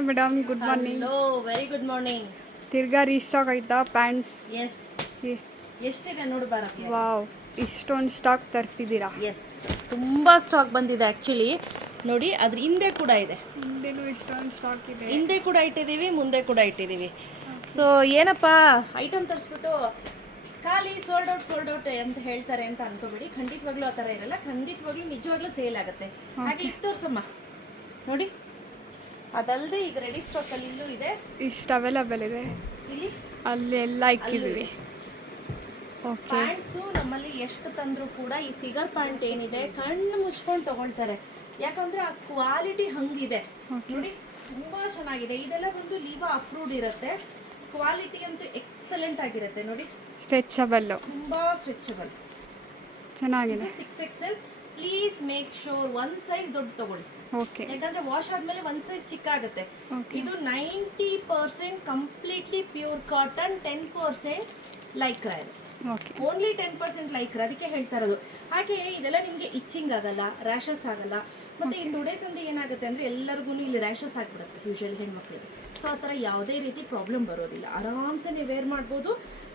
ನಮಸ್ತೆ madam, good morning. Hello, very good morning. ತಿರ್ಗಾ restock ಆಯ್ತಾ ಪ್ಯಾಂಟ್ಸ್? ಎಸ್. ಎಷ್ಟಿದೆ ನೋಡು ಬಾರಕ್ಕೆ. ವಾವ್, ಇಷ್ಟೊಂದು ಸ್ಟಾಕ್ ತರಿಸಿದ್ದೀರಾ? ಎಸ್, ತುಂಬ ಸ್ಟಾಕ್ ಬಂದಿದೆ ಆ್ಯಕ್ಚುಲಿ. ನೋಡಿ, ಅದ್ರ ಹಿಂದೆ ಕೂಡ ಇದೆ. ಹಿಂದೆನೂ ಇಷ್ಟೊಂದು ಸ್ಟಾಕ್ ಇದೆ. ಹಿಂದೆ ಕೂಡ ಇಟ್ಟಿದ್ದೀವಿ, ಮುಂದೆ ಕೂಡ ಇಟ್ಟಿದ್ದೀವಿ. ಸೊ ಏನಪ್ಪ ಐಟಮ್ ತರಿಸ್ಬಿಟ್ಟು ಖಾಲಿ ಸೋಲ್ಡ್ ಔಟ್ ಅಂತ ಹೇಳ್ತಾರೆ ಅಂತ ಅನ್ಕೋಬೇಡಿ. ಖಂಡಿತವಾಗ್ಲೂ ಆ ಥರ ಇರಲ್ಲ. ಖಂಡಿತವಾಗ್ಲೂ ನಿಜವಾಗ್ಲೂ ಸೇಲ್ ಆಗುತ್ತೆ. ಹಾಗೆ ಇದು ತೋರ್ಸಮ್ಮ ನೋಡಿ. ಅದಲ್ಲದೆ ಈಗ ರೆಡಿ ಸ್ಟಾಕಲ್ಲಿ ಇಲ್ಲೂ ಇದೆ. ಇಷ್ಟು ಅವೈಲಬಲ್ ಇದೆ. ಇಲ್ಲಿ ಅಲ್ಲೆಲ್ಲ ಇಕ್ಕಿದ್ದೀವಿ. ಓಕೆ. ಪ್ಯಾಂಟ್ಸು ನಮ್ಮಲ್ಲಿ ಎಷ್ಟು ತಂದರೂ ಕೂಡ ಈ ಸಿಗರ್ ಪ್ಯಾಂಟ್ ಏನಿದೆ ಕಣ್ಣು ಮುಚ್ಕೊಂಡು ತಗೊಳ್ತಾರೆ. ಯಾಕಂದ್ರೆ ಆ ಕ್ವಾಲಿಟಿ ಹಂಗಿದೆ ನೋಡಿ, ತುಂಬಾ ಚೆನ್ನಾಗಿದೆ. ಇದೆಲ್ಲ ಬಂದು ಲೀವಾ ಅಪ್ರೂವ್ಡ್ ಇರುತ್ತೆ. ಕ್ವಾಲಿಟಿ ಅಂತೂ ಎಕ್ಸಲೆಂಟ್ ಆಗಿರುತ್ತೆ ನೋಡಿ. ಸ್ಟ್ರೆಚಬಲ್, ತುಂಬಾ ಸ್ಟ್ರೆಚಬಲ್, ಚೆನ್ನಾಗಿದೆ. 6XL. ಪ್ಲೀಸ್ ಮೇಕ್ ಶೋರ್ ಒಂದು ಸೈಜ್ ದೊಡ್ಡ ತಗೊಳ್ಳಿ. ಓಕೆ. ಯಾಕಂದ್ರೆ ವಾಶ್ ಆದ್ಮೇಲೆ ಒಂದು ಸೈಜ್ ಚಿಕ್ಕ ಆಗುತ್ತೆ. ಇದು 90% ಕಂಪ್ಲೀಟ್ಲಿ ಪ್ಯೂರ್ ಕಾಟನ್, 10% ಲೈಕ್ರಾ ಇದೆ. ಓನ್ಲಿ 10% ಲೈಕ್ರಾ, ಅದಕ್ಕೆ ಹೇಳ್ತಾ ಇರೋದು. ಹಾಗೆ ಇದೆಲ್ಲ ನಿಮಗೆ ಇಚ್ಚಿಂಗ್ ಆಗಲ್ಲ, ರ್ಯಾಷಸ್ ಆಗಲ್ಲ. ಮತ್ತೆ ಈ ಟುಡೇಸ್ ಅಂದ್ರೆ ಏನಾಗುತ್ತೆ ಅಂದ್ರೆ ಎಲ್ಲರಿಗೂ ಇಲ್ಲಿ ರ್ಯಾಷಸ್ ಆಗಿಬಿಡುತ್ತೆ ಯೂಶಲಿ ಹೆಣ್ಮಕ್ಳಿಗೆ. ಸೊ ಆ ಥರ ಯಾವುದೇ ರೀತಿ ಪ್ರಾಬ್ಲಮ್ ಬರೋದಿಲ್ಲ. ಆರಾಮ್ಸೆ ನೀವು ವೇರ್ ಮಾಡ್ಬೋದು.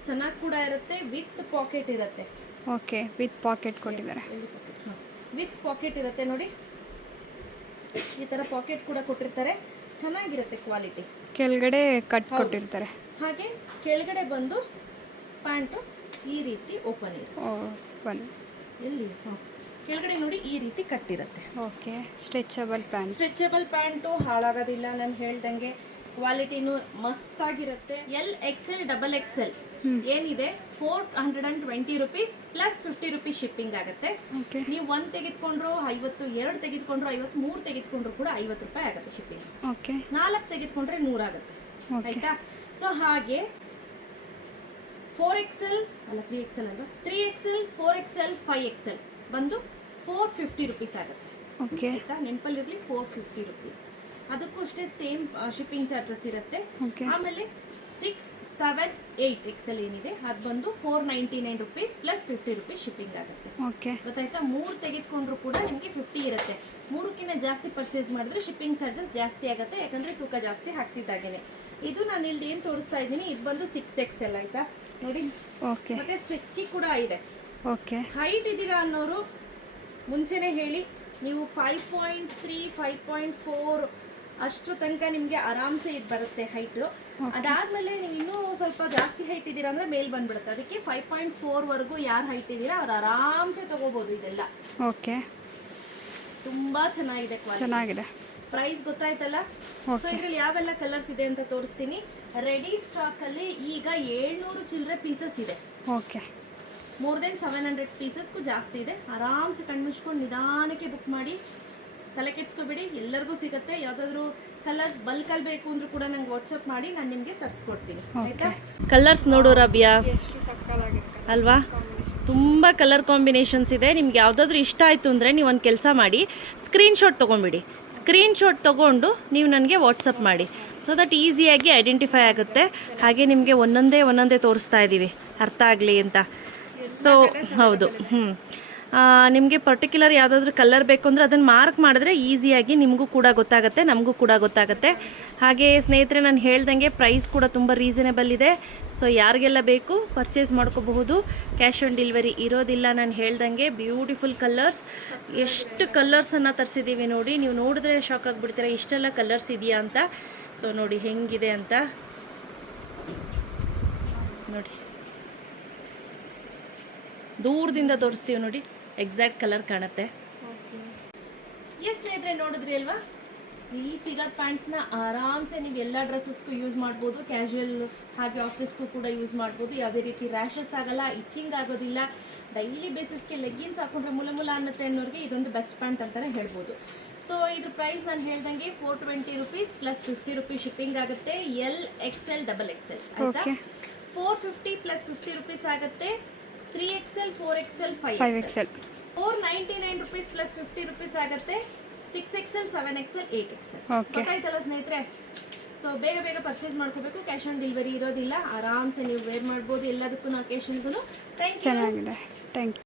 ಚೆನ್ನಾಗಿ ಕೂಡ ಇರುತ್ತೆ. ವಿತ್ ಪಾಕೆಟ್ ಇರುತ್ತೆ. ಓಕೆ, ವಿತ್ ಪಾಕೆಟ್ ಕೊಟ್ಟಿದ್ದಾರೆ. ವಿತ್ ಪಾಕೆಟ್ ಇರುತ್ತೆ ನೋಡಿ. ಈ ಥರ ಪಾಕೆಟ್ ಕೂಡ ಕೊಟ್ಟಿರ್ತಾರೆ. ಚೆನ್ನಾಗಿರುತ್ತೆ ಕ್ವಾಲಿಟಿ. ಕೆಳಗಡೆ ಕಟ್ ಕೊಟ್ಟಿರ್ತಾರೆ. ಹಾಗೆ ಕೆಳಗಡೆ ಬಂದು ಪ್ಯಾಂಟು ಈ ರೀತಿ ಓಪನ್ ಇರುತ್ತೆ. ಓಪನ್ ಎಲ್ಲಿ ಕೆಳಗಡೆ ನೋಡಿ ಈ ರೀತಿ ಕಟ್ಟಿರುತ್ತೆ. ಓಕೆ. ಸ್ಟ್ರೆಚಬಲ್ ಪ್ಯಾಂಟು ಹಾಳಾಗೋದಿಲ್ಲ. ನಾನು ಹೇಳ್ದಂಗೆ ಕ್ವಾಲಿಟಿನೂ ಮಸ್ತಾಗಿರುತ್ತೆ. XL, XXL ಏನಿದೆ 420 ರುಪೀಸ್ ಪ್ಲಸ್ 50 ರುಪೀಸ್ ಶಿಪ್ಪಿಂಗ್ ಆಗುತ್ತೆ. ನೀವು 1 ತೆಗೆದುಕೊಂಡ್ರು 50, 2 ತೆಗೆದುಕೊಂಡ್ರು 50, 3 ತೆಗೆದುಕೊಂಡ್ರು ಕೂಡ 50 ರೂಪಾಯಿ ಆಗುತ್ತೆ ಶಿಪ್ಪಿಂಗ್. 4 ತೆಗೆದುಕೊಂಡ್ರೆ 100 ಆಗುತ್ತೆ. ಆಯ್ತಾ? ಸೊ ಹಾಗೆ 4XL ಅಲ್ಲ 3XL ಅಲ್ವಾ, 3XL, 4XL, 5XL ಬಂದು 450 ರುಪೀಸ್ ಆಗುತ್ತೆ. ಆಯ್ತಾ? ನೆನಪಲ್ಲಿರಲಿ, 450 ರುಪೀಸ್. ಅದಕ್ಕೂ ಅಷ್ಟೇ ಸೇಮ್ ಶಿಪ್ಪಿಂಗ್ ಚಾರ್ಜಸ್ ಇರುತ್ತೆ. ಆಮೇಲೆ 6, 7, 8XL ಏನಿದೆ ಅದು ಬಂದು 499 ರುಪೀಸ್ ಪ್ಲಸ್ 50 ರುಪೀಸ್ ಶಿಪ್ಪಿಂಗ್ ಆಗುತ್ತೆ. ಗೊತ್ತಾಯ್ತಾ? 3 ತೆಗೆದುಕೊಂಡ್ರು ಕೂಡ ನಿಮಗೆ 50 ಇರುತ್ತೆ. 3ಕ್ಕಿಂತ ಜಾಸ್ತಿ ಪರ್ಚೇಸ್ ಮಾಡಿದ್ರೆ ಶಿಪ್ಪಿಂಗ್ ಚಾರ್ಜಸ್ ಜಾಸ್ತಿ ಆಗುತ್ತೆ, ಯಾಕಂದ್ರೆ ತೂಕ ಜಾಸ್ತಿ ಹಾಕ್ತಿದ್ದಾಗೇನೆ. ಇದು ನಾನು ಇಲ್ಲಿ ಏನು ತೋರಿಸ್ತಾ ಇದ್ದೀನಿ, ಇದು ಬಂದು 6XL ಆಯ್ತಾ ನೋಡಿ. ಮತ್ತೆ ಸ್ಟ್ರೆಚಿ ಕೂಡ ಇದೆ. ಹೈಟ್ ಇದ್ದೀರಾ ಅನ್ನೋರು ಮುಂಚೆನೆ ಹೇಳಿ. ನೀವು 5.3, 5.4 ಅಷ್ಟು ತನಕ ನಿಮಗೆ ಆರಾಮ್ಸೆ ಇದು ಬರುತ್ತೆ ಹೈಟು. ಅದಾದ್ಮೇಲೆ ನೀವು ಇನ್ನೂ ಸ್ವಲ್ಪ ಜಾಸ್ತಿ ಹೈಟ್ ಇದ್ದೀರಾ ಅಂದ್ರೆ ಮೇಲ್ ಬಂದ್ಬಿಡುತ್ತೆ. ಅದಕ್ಕೆ 5.4 ವರೆಗೂ ಯಾರು ಹೈಟ್ ಇದ್ದೀರಾ ಅವ್ರು ಆರಾಮ್ಸೆ ತಗೋಬಹುದು ಇದೆಲ್ಲ. ತುಂಬಾ ಚೆನ್ನಾಗಿದೆ. ಪ್ರೈಸ್ ಗೊತ್ತಾಯ್ತಲ್ಲ? ಸೊ ಇದ್ರಲ್ಲಿ ಯಾವೆಲ್ಲ ಕಲರ್ಸ್ ಇದೆ ಅಂತ ತೋರಿಸ್ತೀನಿ. ರೆಡಿ ಸ್ಟಾಕ್ ಅಲ್ಲಿ ಈಗ 700 ಚಿಲ್ಲರೆ ಪೀಸಸ್ ಇದೆ. ಮೋರ್ ದೆನ್ 700 ಪೀಸಸ್ಗೂ ಜಾಸ್ತಿ ಇದೆ. ಆರಾಮ್ಸೆ ಕಣ್ಮುಚ್ಕೊಂಡು ನಿಧಾನಕ್ಕೆ ಬುಕ್ ಮಾಡಿ. ತಲೆ ಕೆಡ್ಸ್ಕೊಬೇಡಿ, ಎಲ್ಲರಿಗೂ ಸಿಗುತ್ತೆ. ಯಾವುದಾದ್ರೂ ಕಲರ್ಸ್ ಬಲ್ಕಲ್ಲಿ ಬೇಕು ಅಂದ್ರೂ ಕೂಡ ನಂಗೆ ವಾಟ್ಸಪ್ ಮಾಡಿ, ನಾನು ನಿಮಗೆ ತರಿಸ್ಕೊಡ್ತೀನಿ. ಆಯ್ತಾ? ಕಲರ್ಸ್ ನೋಡು ರಬ್ಯಾ, ಅಲ್ವಾ? ತುಂಬ ಕಲರ್ ಕಾಂಬಿನೇಷನ್ಸ್ ಇದೆ. ನಿಮ್ಗೆ ಯಾವುದಾದ್ರೂ ಇಷ್ಟ ಆಯಿತು ಅಂದರೆ ನೀವು ಒಂದು ಕೆಲಸ ಮಾಡಿ, ಸ್ಕ್ರೀನ್ಶಾಟ್ ತೊಗೊಂಬಿಡಿ. ಸ್ಕ್ರೀನ್ಶಾಟ್ ತೊಗೊಂಡು ನೀವು ನನಗೆ ವಾಟ್ಸಪ್ ಮಾಡಿ. ಸೊ ದಟ್ ಈಸಿಯಾಗಿ ಐಡೆಂಟಿಫೈ ಆಗುತ್ತೆ. ಹಾಗೆ ನಿಮಗೆ ಒಂದೊಂದೇ ತೋರಿಸ್ತಾ ಇದ್ದೀವಿ, ಅರ್ಥ ಆಗಲಿ ಅಂತ. ಸೊ ಹೌದು, ನಿಮಗೆ ಪರ್ಟಿಕ್ಯುಲರ್ ಯಾವುದಾದ್ರೂ ಕಲರ್ ಬೇಕು ಅಂದರೆ ಅದನ್ನು ಮಾರ್ಕ್ ಮಾಡಿದ್ರೆ ಈಸಿಯಾಗಿ ನಿಮಗೂ ಕೂಡ ಗೊತ್ತಾಗುತ್ತೆ, ನಮಗೂ ಕೂಡ ಗೊತ್ತಾಗುತ್ತೆ. ಹಾಗೆ ಸ್ನೇಹಿತರೆ, ನಾನು ಹೇಳ್ದಂಗೆ ಪ್ರೈಸ್ ಕೂಡ ತುಂಬ ರೀಸನೇಬಲ್ ಇದೆ. ಸೊ ಯಾರಿಗೆಲ್ಲ ಬೇಕು ಪರ್ಚೇಸ್ ಮಾಡ್ಕೋಬಹುದು. ಕ್ಯಾಶ್ ಆನ್ ಡೆಲಿವರಿ ಇರೋದಿಲ್ಲ. ನಾನು ಹೇಳ್ದಂಗೆ ಬ್ಯೂಟಿಫುಲ್ ಕಲರ್ಸ್, ಎಷ್ಟು ಕಲರ್ಸನ್ನು ತರಿಸಿದ್ದೀವಿ ನೋಡಿ. ನೀವು ನೋಡಿದ್ರೆ ಶಾಕ್ ಆಗಿಬಿಡ್ತೀರ, ಇಷ್ಟೆಲ್ಲ ಕಲರ್ಸ್ ಇದೆಯಾ ಅಂತ. ಸೊ ನೋಡಿ ಹೆಂಗಿದೆ ಅಂತ ನೋಡಿ, ದೂರದಿಂದ ತೋರಿಸ್ತೀವಿ ನೋಡಿ, ಎಕ್ಸಾಕ್ಟ್ ಕಲರ್ ಕಾಣುತ್ತೆ. ಸ್ನೇಹಿತರೆ ನೋಡಿದ್ರಿ ಅಲ್ವಾ? ಈ ಸಿಗರ್ ಪ್ಯಾಂಟ್ಸ್ನ ಆರಾಮ್ಸೆ ನೀವು ಎಲ್ಲ ಡ್ರೆಸ್ಸಸ್ಗೂ ಯೂಸ್ ಮಾಡ್ಬೋದು. ಕ್ಯಾಶುಯಲ್ ಹಾಗೆ ಆಫೀಸ್ಗೂ ಕೂಡ ಯೂಸ್ ಮಾಡ್ಬೋದು. ಯಾವುದೇ ರೀತಿ ರ್ಯಾಷಸ್ ಆಗಲ್ಲ, ಇಚ್ಚಿಂಗ್ ಆಗೋದಿಲ್ಲ. ಡೈಲಿ ಬೇಸಿಸ್ಗೆ ಲೆಗ್ಗಿನ್ಸ್ ಹಾಕೊಂಡ್ರೆ ಮುಲ ಅನ್ನತ್ತೆ ಅನ್ನೋರಿಗೆ ಇದೊಂದು ಬೆಸ್ಟ್ ಪ್ಯಾಂಟ್ ಅಂತಲೇ ಹೇಳ್ಬೋದು. ಸೊ ಇದ್ರ ಪ್ರೈಸ್ ನಾನು ಹೇಳ್ದಂಗೆ 420 ರುಪೀಸ್ ಪ್ಲಸ್ 50 ರುಪೀಸ್ ಶಿಪ್ಪಿಂಗ್ ಆಗುತ್ತೆ. XL, XXL ಆಯ್ತಾ? 450 ಪ್ಲಸ್ 50 ರುಪೀಸ್ ಆಗುತ್ತೆ. 3XL, 4XL, 5XL 499 rupees plus 50 rupees ಆಗುತ್ತೆ. 6XL, 7XL, 8XL. ಗೊತ್ತಾಯ್ತಲ್ಲ ಸ್ನೇಹಿತರೆ? ಸೊ ಬೇಗ ಪರ್ಚೇಸ್ ಮಾಡ್ಕೋಬೇಕು. ಕ್ಯಾಶ್ ಆನ್ ಡೆಲಿವರಿ ಇರೋದಿಲ್ಲ. ಆರಾಮ್ಸೆ ನೀವು ವೇರ್ ಮಾಡ್ಬೋದು ಎಲ್ಲದಕ್ಕೂ, ಅಕೇಶನ್ಗೂ. Thank you.